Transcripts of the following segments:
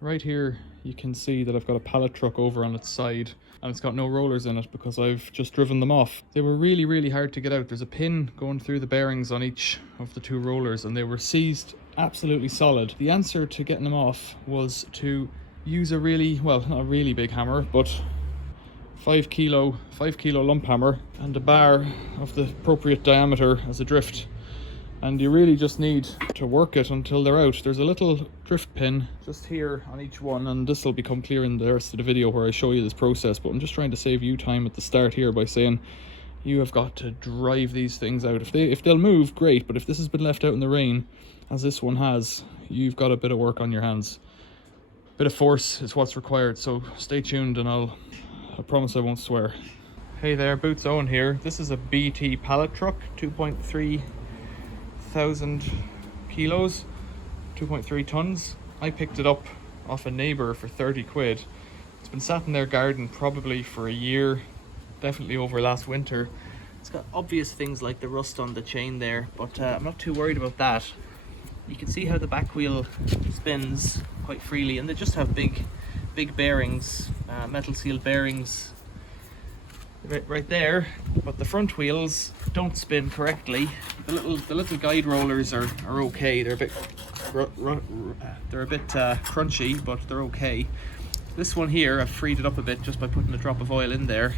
Right here you can see that I've got a pallet truck over on its side, and it's got no rollers in it because I've just driven them off. They were really hard to get out. There's a pin going through the bearings on each of the two rollers, and they were seized absolutely solid. The answer to getting them off was to use a really, well, not a really big hammer, but 5 kilo lump hammer and a bar of the appropriate diameter as a drift. And you really just need to work it until they're out. There's a little drift pin just here on each one, and this will become clear in the rest of the video where I show you this process, but I'm just trying to save you time at the start here by saying you have got to drive these things out. If they'll move, great, but if this has been left out in the rain, as this one has, you've got a bit of work on your hands. A bit of force is what's required, so stay tuned and I promise I won't swear. Hey there, Boots Owen here. This is a BT pallet truck, 2.3 thousand kilos, 2.3 tons. I picked it up off a neighbour for 30 quid. It's been sat in their garden probably for a year, definitely over last winter. It's got obvious things like the rust on the chain there, but I'm not too worried about that. You can see how the back wheel spins quite freely, and they just have big bearings, metal sealed bearings right there, but the front wheels don't spin correctly. The little guide rollers are okay. They're a bit crunchy, but they're okay. This one here, I've freed it up a bit just by putting a drop of oil in there.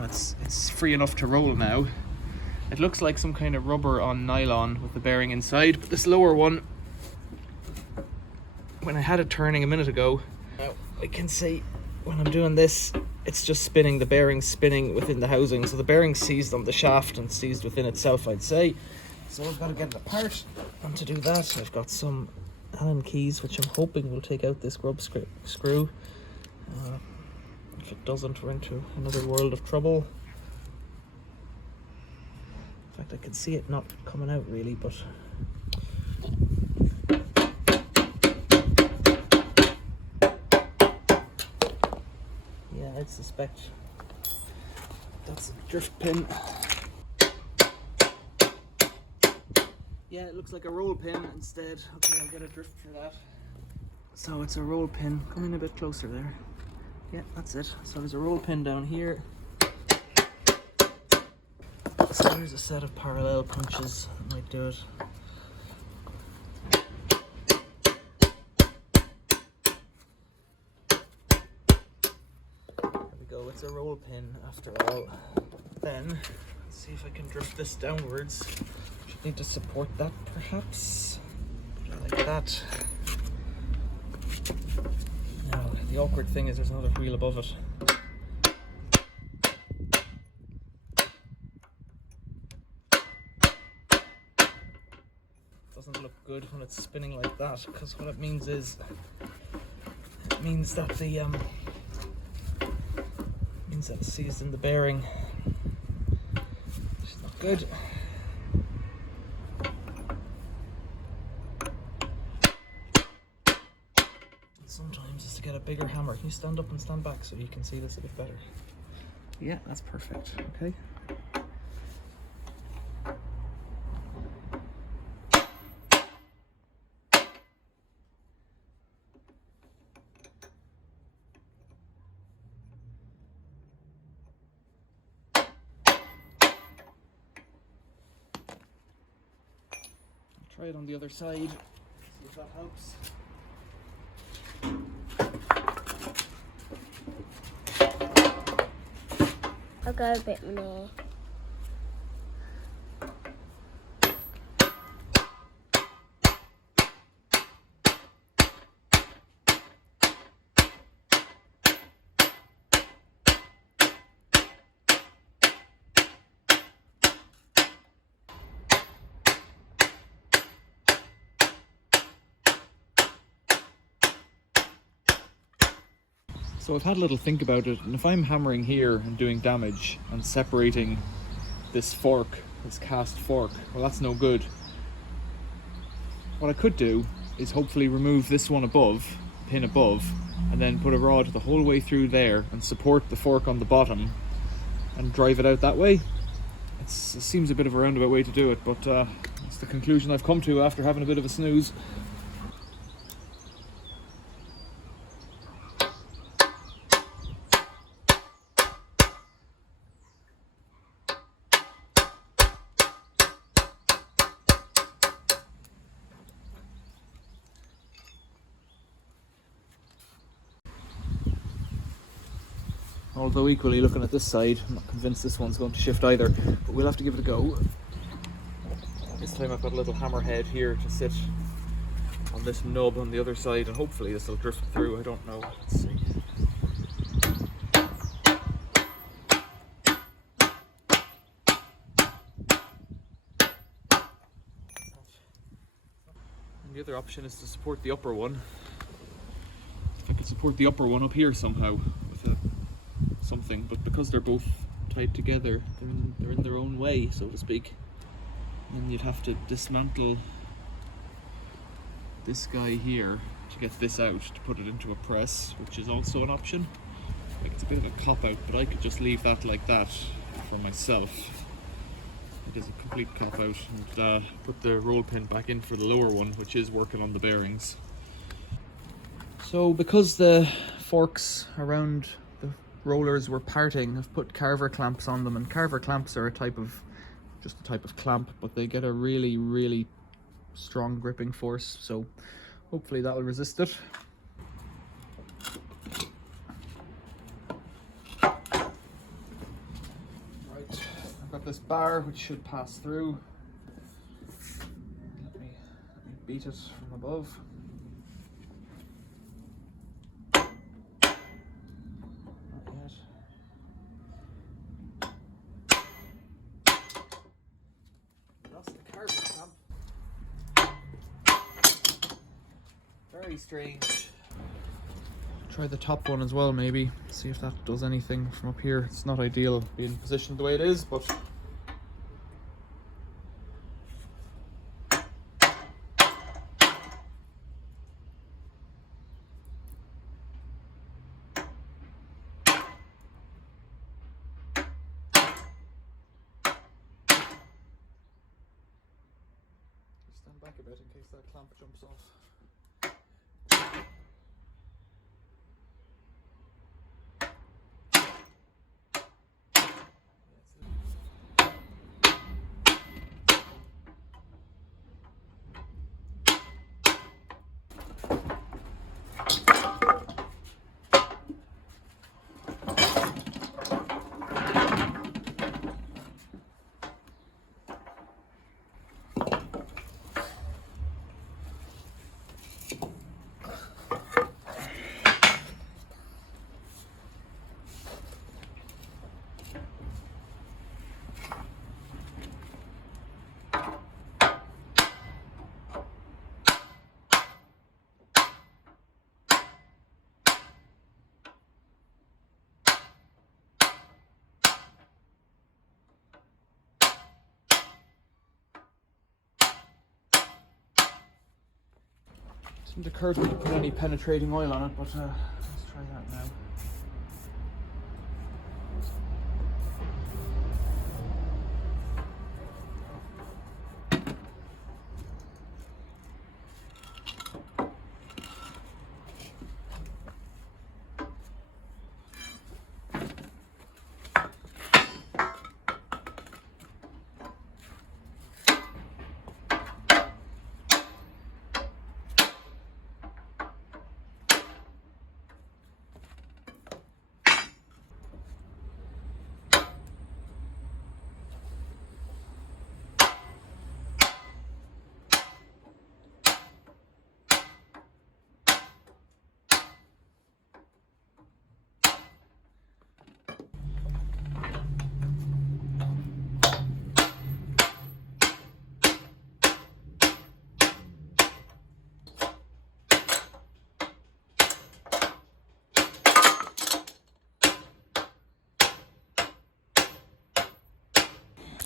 It's free enough to roll now. It looks like some kind of rubber on nylon with the bearing inside, but this lower one, when I had it turning a minute ago, I can see when I'm doing this, it's just spinning, the bearing's spinning within the housing. So the bearing's seized on the shaft and seized within itself, I'd say. So I've got to get it apart. And to do that, I've got some Allen keys, which I'm hoping will take out this grub screw. If it doesn't, we're into another world of trouble. In fact, I can see it not coming out really, but I'd suspect that's a drift pin. Yeah, it looks like a roll pin instead. Okay, I'll get a drift for that. So it's a roll pin. Come in a bit closer there. Yeah, that's it. So there's a roll pin down here. So there's a set of parallel punches that might do it. It's a roll pin after all. Then, let's see if I can drift this downwards. Should need to support that perhaps. Like that. Now, the awkward thing is there's another wheel above it. Doesn't look good when it's spinning like that, because what it means is, it means that the that it's seized in the bearing, which is not good. Sometimes just to get a bigger hammer. Can you stand up and stand back so you can see this a bit better? Yeah, that's perfect. Okay. Try it on the other side, see if that helps. I'll go a bit more. So I've had a little think about it, and if I'm hammering here and doing damage and separating this fork, this cast fork, well, that's no good. What I could do is hopefully remove this one above, pin above, and then put a rod the whole way through there and support the fork on the bottom and drive it out that way. It seems a bit of a roundabout way to do it, but it's the conclusion I've come to after having a bit of a snooze. Although equally looking at this side, I'm not convinced this one's going to shift either, but we'll have to give it a go. This time I've got a little hammer head here to sit on this nub on the other side, and hopefully this will drift through. I don't know. Let's see. And the other option is to support the upper one. If I could support the upper one up here somehow with something, but because they're both tied together, they're in their own way, so to speak. And then you'd have to dismantle this guy here to get this out, to put it into a press, which is also an option. Like, it's a bit of a cop-out, but I could just leave that like that for myself. It is a complete cop-out, and put the roll pin back in for the lower one, which is working on the bearings. So because the forks around the rollers were parting, I've put carver clamps on them, and carver clamps are just a type of clamp, but they get a really, really strong gripping force, so hopefully that will resist it. Right, I've got this bar which should pass through. Let me beat it from above. Very strange. Try the top one as well, maybe. See if that does anything from up here. It's not ideal being positioned the way it is, but stand back a bit in case that clamp jumps off. It didn't occur to me to put any penetrating oil on it, but let's try that now.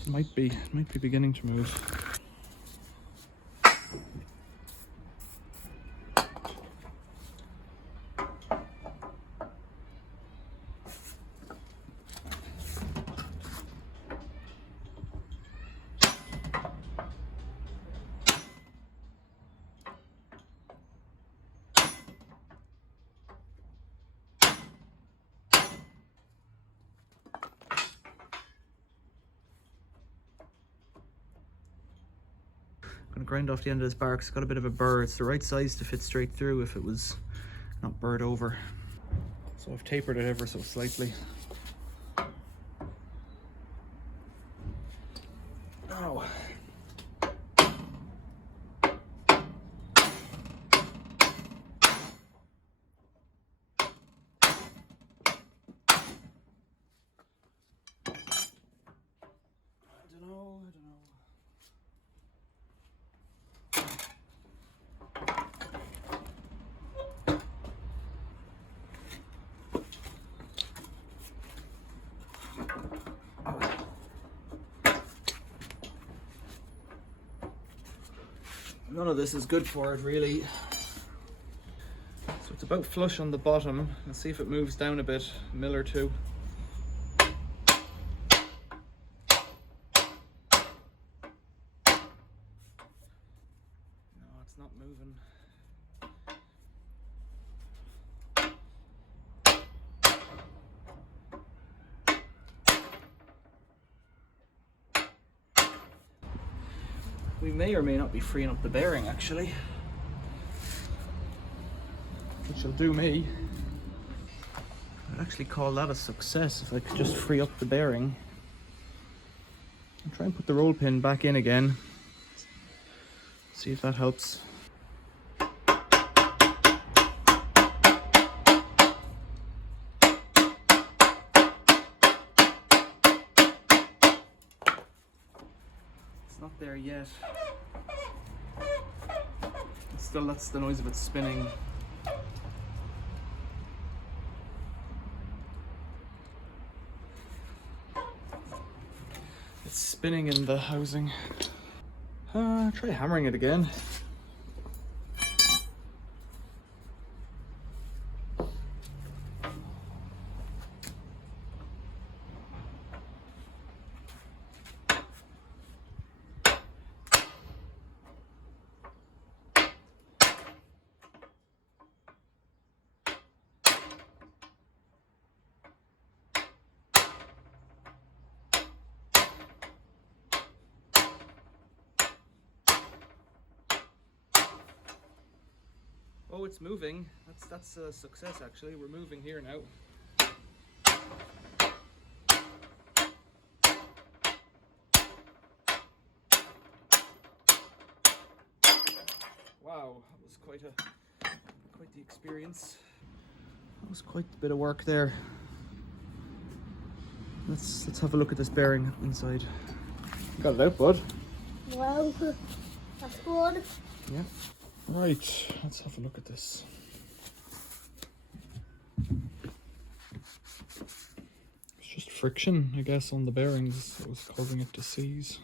Might be beginning to move. I'm going to grind off the end of this bar because it's got a bit of a burr. It's the right size to fit straight through if it was not burred over. So I've tapered it ever so slightly. Ow. None of this is good for it, really. So it's about flush on the bottom. Let's see if it moves down a bit, a mil or two. No, it's not moving. We may or may not be freeing up the bearing, actually. Which will do me. I'd actually call that a success if I could just free up the bearing. I'll try and put the roll pin back in again. See if that helps. It's not there yet. Still, that's the noise of it spinning. It's spinning in the housing. Try hammering it again. Oh, it's moving. That's a success, actually. We're moving here now. Wow, that was quite the experience. That was quite a bit of work there. Let's have a look at this bearing inside. Got it out, bud. Well, that's good. Yeah. Right, let's have a look at this. It's just friction, I guess, on the bearings that was causing it to seize.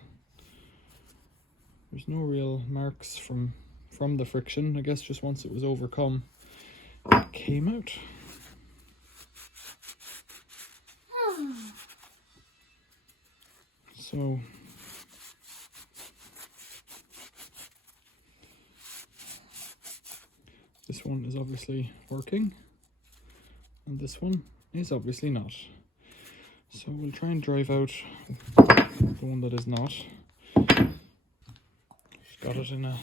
There's no real marks from the friction. I guess just once it was overcome, it came out. So this one is obviously working, and this one is obviously not. So we'll try and drive out the one that is not. Just got it in a...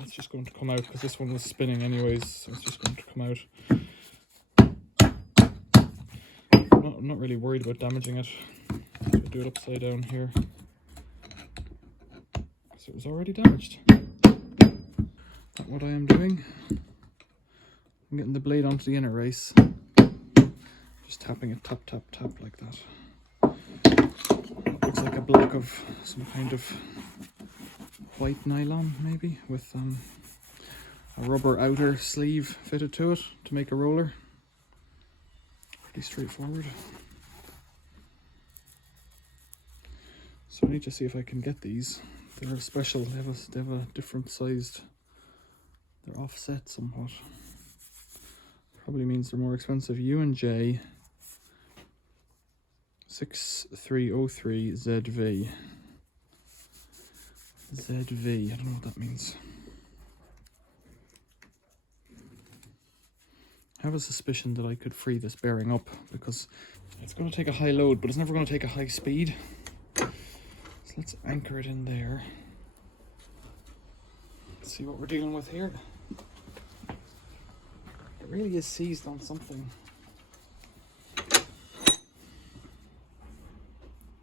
It's just going to come out because this one was spinning anyways, so it's just going to come out. I'm not really worried about damaging it. So we'll do it upside down here. So it was already damaged. That's what I am doing. I'm getting the blade onto the inner race. Just tapping it tap, tap, tap like that. Looks like a block of some kind of white nylon, maybe, with a rubber outer sleeve fitted to it to make a roller. Pretty straightforward. So I need to see if I can get these. They're special. They have a different sized. They're offset somewhat. Probably means they're more expensive. U&J 6303 ZV. ZV. I don't know what that means. I have a suspicion that I could free this bearing up because it's going to take a high load, but it's never going to take a high speed. So let's anchor it in there. Let's see what we're dealing with here. It really is seized on something.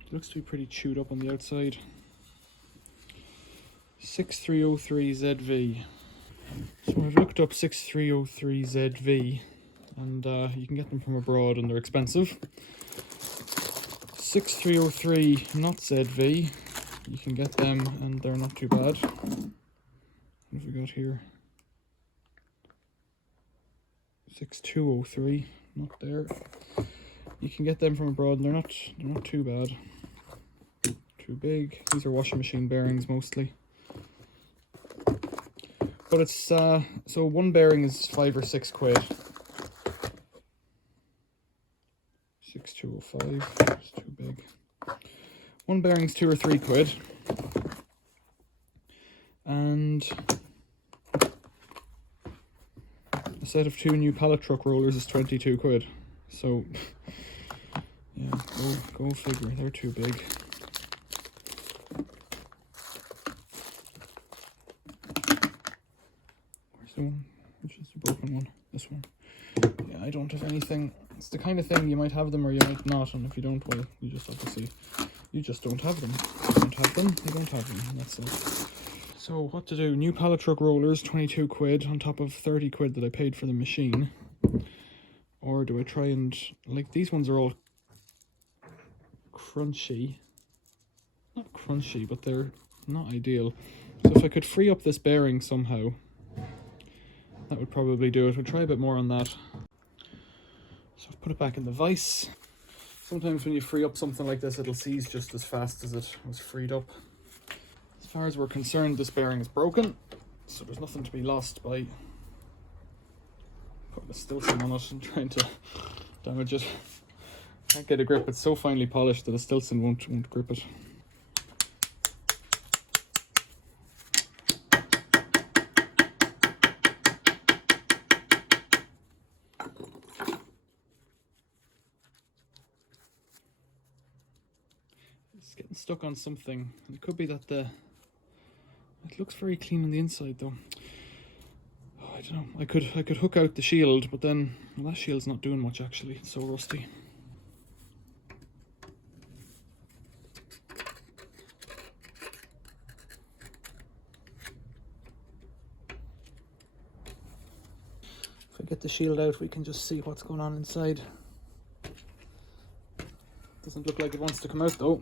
It looks to be pretty chewed up on the outside. 6303 ZV. So I've looked up 6303 ZV, and you can get them from abroad and they're expensive. 6303 not ZV, you can get them and they're not too bad. What have we got here? 6203, not there. You can get them from abroad and they're not too bad. Too big. These are washing machine bearings mostly. But it's so one bearing is 5 or 6 quid. 6205, it's too big. One bearing's 2 or 3 quid. And a set of 2 new pallet truck rollers is 22 quid. So yeah, go figure, they're too big. Where's the one? Which is the broken one? This one. Yeah, I don't have anything. It's the kind of thing you might have them or you might not, and if you don't, well, you just obviously, you just don't have them. You don't have them, you don't have them, and that's it. So what to do? New pallet truck rollers, 22 quid on top of 30 quid that I paid for the machine. Or do I try and, like, these ones are all crunchy. Not crunchy, but they're not ideal. So if I could free up this bearing somehow, that would probably do it. We'll try a bit more on that. So I've put it back in the vise. Sometimes when you free up something like this, it'll seize just as fast as it was freed up. As far as we're concerned, this bearing is broken, so there's nothing to be lost by putting a Stilson on it and trying to damage it. Can't get a grip. It's so finely polished that a Stilson won't grip it. It's getting stuck on something. It could be that it looks very clean on the inside though. Oh, I don't know. I could hook out the shield, but then, well, that shield's not doing much actually. It's so rusty. If I get the shield out, we can just see what's going on inside. Doesn't look like it wants to come out though.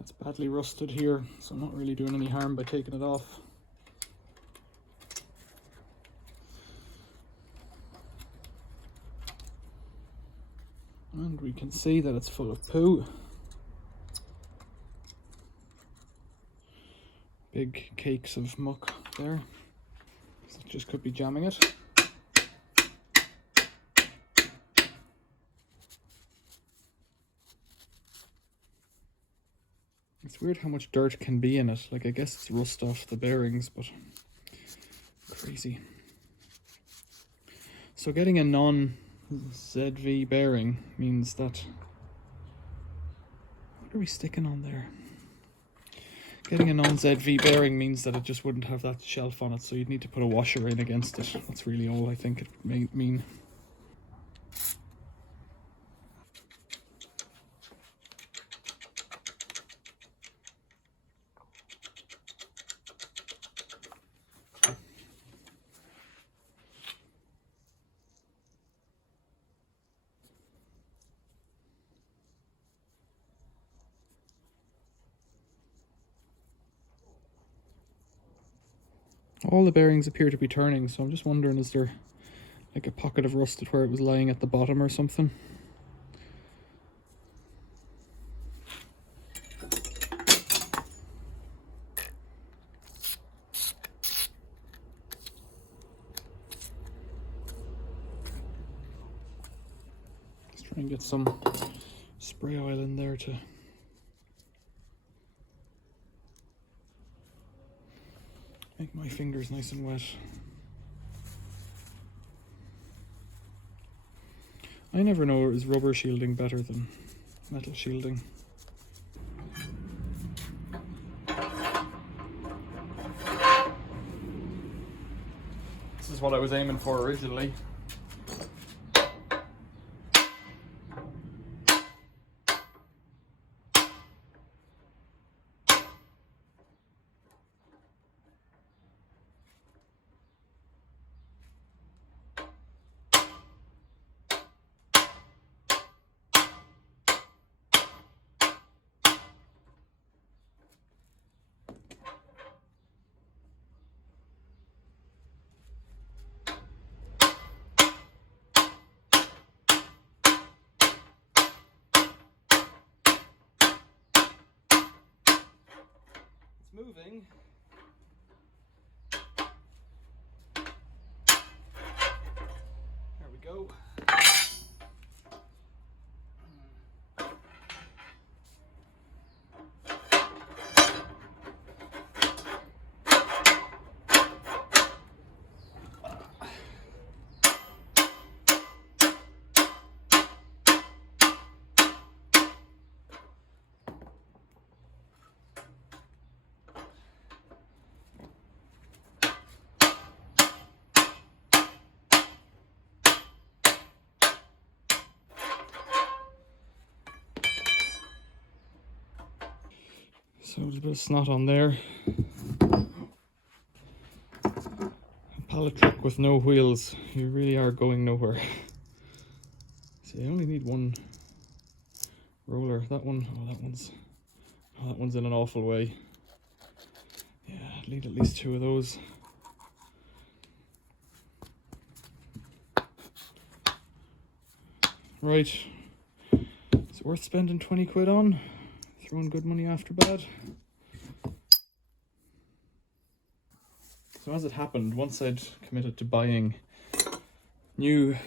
It's badly rusted here, so I'm not really doing any harm by taking it off. And we can see that it's full of poo. Big cakes of muck there. So it just could be jamming it. It's weird how much dirt can be in it. Like, I guess it's rust off the bearings, but crazy. So getting a non-ZV bearing means that... What are we sticking on there? Getting a non-ZV bearing means that it just wouldn't have that shelf on it, so you'd need to put a washer in against it. That's really all I think it may mean. All the bearings appear to be turning, so I'm just wondering, is there like a pocket of rust where it was lying at the bottom or something? Let's try and get some spray oil in there to My finger's nice and wet. I never know, is rubber shielding better than metal shielding? This is what I was aiming for originally. Moving. There we go. So there's a bit of snot on there. A pallet truck with no wheels. You really are going nowhere. See, I only need one roller. That one, that one's in an awful way. Yeah, I need at least 2 of those. Right. Is it worth spending 20 quid on? Throwing good money after bad. So as it happened, once I'd committed to buying new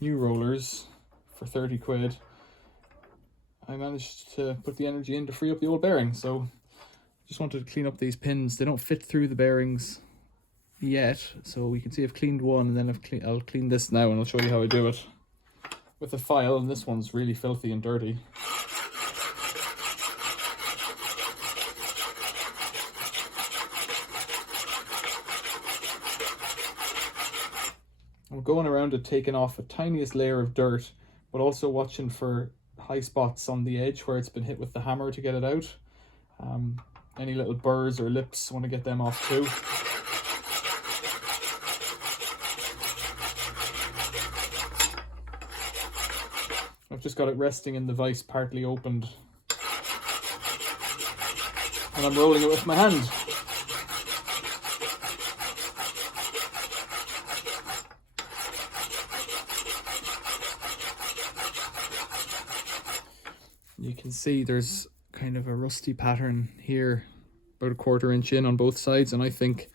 rollers for 30 quid, I managed to put the energy in to free up the old bearing. So I just wanted to clean up these pins. They don't fit through the bearings yet, so we can see I've cleaned one, and then I'll clean this now, and I'll show you how I do it with a file. And this one's really filthy and dirty. I'm going around it, taking off the tiniest layer of dirt, but also watching for high spots on the edge where it's been hit with the hammer to get it out. Any little burrs or lips, I want to get them off too. I've just got it resting in the vise, partly opened, and I'm rolling it with my hand. You can see there's kind of a rusty pattern here, about a 1/4 inch in on both sides, and I think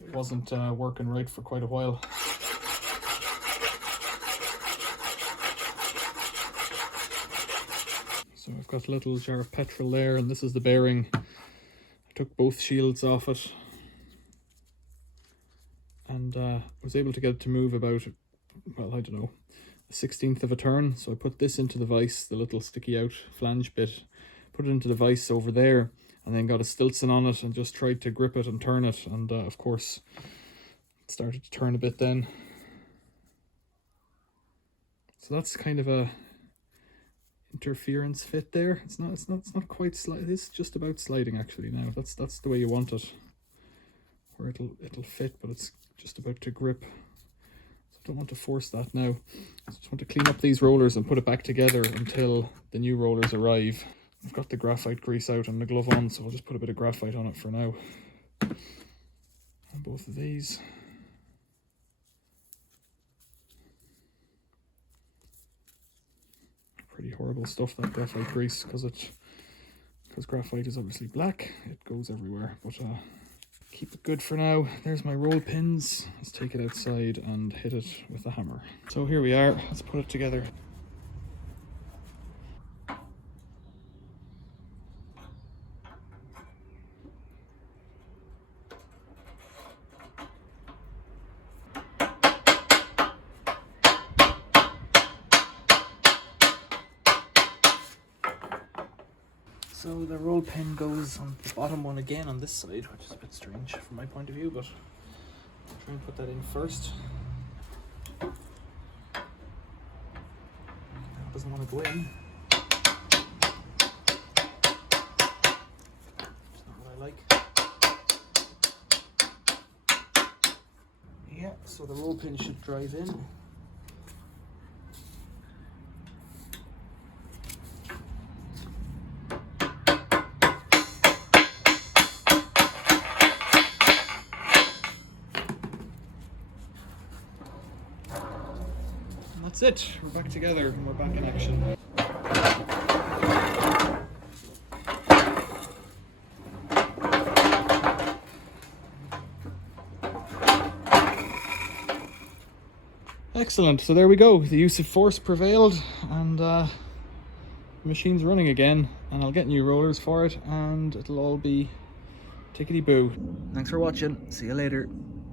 it wasn't working right for quite a while. So I've got a little jar of petrol there, and this is the bearing. I took both shields off it, and was able to get it to move about, well, I don't know, 1/16 of a turn. So I put this into the vise, the little sticky out flange bit, put it into the vise over there, and then got a Stilson on it and just tried to grip it and turn it, and of course it started to turn a bit then. So that's kind of a interference fit there. It's not quite slide. It's just about sliding actually now. That's the way you want it, where it'll fit, but it's just about to grip. Don't want to force that now. I just want to clean up these rollers and put it back together until the new rollers arrive. I've got the graphite grease out and the glove on, so I'll just put a bit of graphite on it for now. On both of these. Pretty horrible stuff, that graphite grease, because graphite is obviously black. It goes everywhere, but keep it good for now. There's my roll pins. Let's take it outside and hit it with a hammer. So here we are. Let's put it together. So the roll pin goes on the bottom one again on this side, which is a bit strange from my point of view, but I'll try and put that in first. That doesn't want to go in. It's not what I like. Yeah, so the roll pin should drive in. That's it, we're back together and we're back in action. Excellent, so there we go. The use of force prevailed and the machine's running again, and I'll get new rollers for it and it'll all be tickety boo. Thanks for watching, see you later.